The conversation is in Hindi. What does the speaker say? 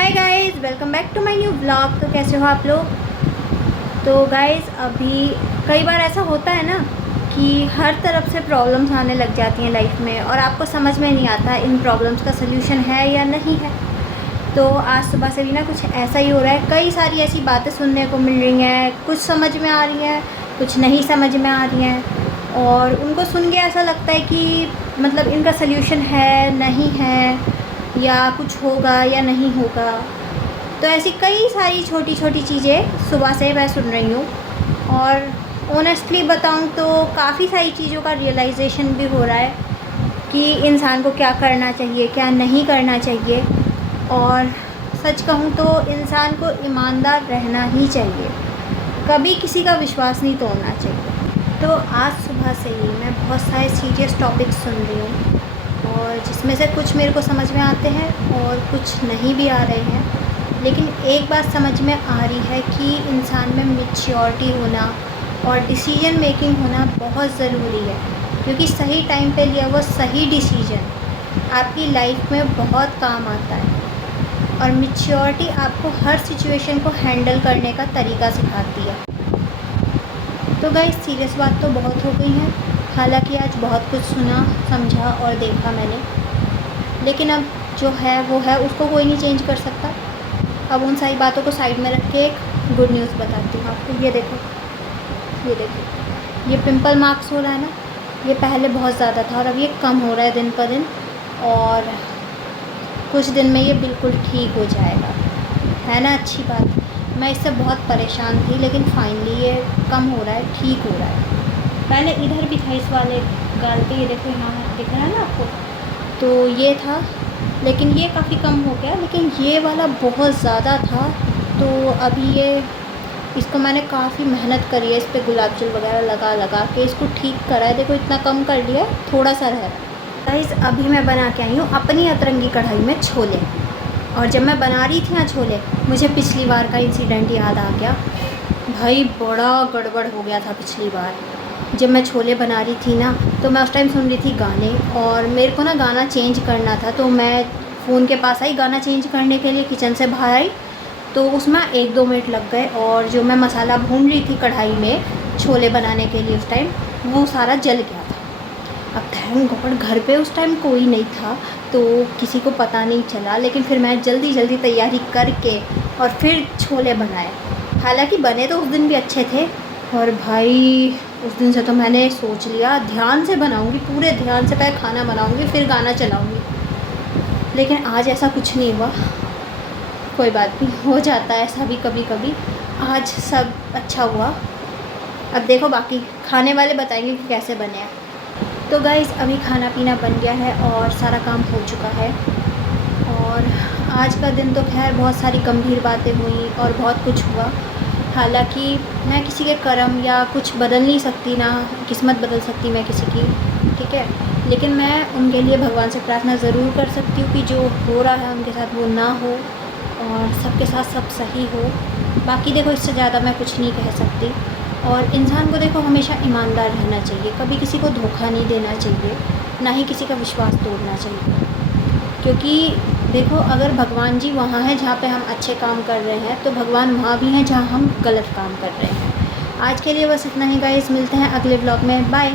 Hi guys, welcome back to my new blog. तो कैसे हो आप लोग। तो गाइस अभी कई बार ऐसा होता है ना कि हर तरफ से प्रॉब्लम्स आने लग जाती हैं लाइफ में और आपको समझ में नहीं आता इन प्रॉब्लम्स का सल्यूशन है या नहीं है। तो आज सुबह से भी ना कुछ ऐसा ही हो रहा है। कई सारी ऐसी बातें सुनने को मिल रही हैं, कुछ समझ में आ रही हैं, कुछ नहीं समझ में आ रही हैं और उनको सुन के ऐसा लगता है कि मतलब इनका सल्यूशन है नहीं है या कुछ होगा या नहीं होगा। तो ऐसी कई सारी छोटी छोटी चीज़ें सुबह से मैं सुन रही हूँ और ऑनेस्टली बताऊँ तो काफ़ी सारी चीज़ों का रियलाइजेशन भी हो रहा है कि इंसान को क्या करना चाहिए क्या नहीं करना चाहिए। और सच कहूँ तो इंसान को ईमानदार रहना ही चाहिए, कभी किसी का विश्वास नहीं तोड़ना चाहिए। तो आज सुबह से ही मैं बहुत सारे सीरियस टॉपिक्स सुन रही हूँ और जिसमें से कुछ मेरे को समझ में आते हैं और कुछ नहीं भी आ रहे हैं। लेकिन एक बात समझ में आ रही है कि इंसान में मैच्योरिटी होना और डिसीजन मेकिंग होना बहुत ज़रूरी है, क्योंकि सही टाइम पे लिया वो सही डिसीजन आपकी लाइफ में बहुत काम आता है। और मैच्योरिटी आपको हर सिचुएशन को हैंडल करने का तरीका सिखाती है। तो गाइस सीरियस बात तो बहुत हो गई है, हालांकि आज बहुत कुछ सुना समझा और देखा मैंने, लेकिन अब जो है वो है, उसको कोई नहीं चेंज कर सकता। अब उन सारी बातों को साइड में रख के एक गुड न्यूज़ बताती हूँ आपको। ये देखो, ये देखो, ये पिंपल मार्क्स हो रहा है ना, ये पहले बहुत ज़्यादा था और अब ये कम हो रहा है दिन पर दिन और कुछ दिन में ये बिल्कुल ठीक हो जाएगा, है ना। अच्छी बात। मैं इससे बहुत परेशान थी लेकिन फाइनली ये कम हो रहा है, ठीक हो रहा है। पहले इधर भी था, इस वाले गाल पे, ये देखो यहाँ दिख रहा है ना आपको, तो ये था लेकिन ये काफ़ी कम हो गया, लेकिन ये वाला बहुत ज़्यादा था। तो अभी ये इसको मैंने काफ़ी मेहनत करी है, इस पर गुलाब जल वगैरह लगा लगा के इसको ठीक करा है। देखो इतना कम कर लिया, थोड़ा सा रह रहा है। गाइस अभी मैं बना के आई हूँ अपनी अतरंगी कढ़ाई में छोले, और जब मैं बना रही थी ना छोले, मुझे पिछली बार का इंसिडेंट याद आ गया। भाई बड़ा गड़बड़ हो गया था पिछली बार जब मैं छोले बना रही थी ना। तो मैं उस टाइम सुन रही थी गाने और मेरे को ना गाना चेंज करना था, तो मैं फ़ोन के पास आई गाना चेंज करने के लिए, किचन से बाहर आई तो उसमें 1-2 मिनट लग गए और जो मैं मसाला भून रही थी कढ़ाई में छोले बनाने के लिए उस टाइम, वो सारा जल गया था। अब थैंक गॉड घर पे उस टाइम कोई नहीं था तो किसी को पता नहीं चला, लेकिन फिर मैं जल्दी जल्दी तैयारी करके और फिर छोले बनाए। हालांकि बने तो उस दिन भी अच्छे थे और भाई उस दिन से तो मैंने सोच लिया ध्यान से बनाऊंगी, पूरे ध्यान से पहले खाना बनाऊंगी फिर गाना चलाऊंगी। लेकिन आज ऐसा कुछ नहीं हुआ, कोई बात नहीं, हो जाता है ऐसा भी कभी कभी। आज सब अच्छा हुआ। अब देखो बाकी खाने वाले बताएंगे कि कैसे बने हैं। तो गाइज़ अभी खाना पीना बन गया है और सारा काम हो चुका है और आज का दिन तो खैर बहुत सारी गंभीर बातें हुई और बहुत कुछ हुआ। हालांकि मैं किसी के कर्म या कुछ बदल नहीं सकती, ना किस्मत बदल सकती मैं किसी की, ठीक है। लेकिन मैं उनके लिए भगवान से प्रार्थना ज़रूर कर सकती हूँ कि जो हो रहा है उनके साथ वो ना हो और सबके साथ सब सही हो। बाकी देखो इससे ज़्यादा मैं कुछ नहीं कह सकती। और इंसान को देखो हमेशा ईमानदार रहना चाहिए, कभी किसी को धोखा नहीं देना चाहिए, ना ही किसी का विश्वास तोड़ना चाहिए। क्योंकि देखो अगर भगवान जी वहाँ हैं जहाँ पे हम अच्छे काम कर रहे हैं, तो भगवान वहाँ भी हैं जहाँ हम गलत काम कर रहे हैं। आज के लिए बस इतना ही गाइस, मिलते हैं अगले ब्लॉग में, बाय।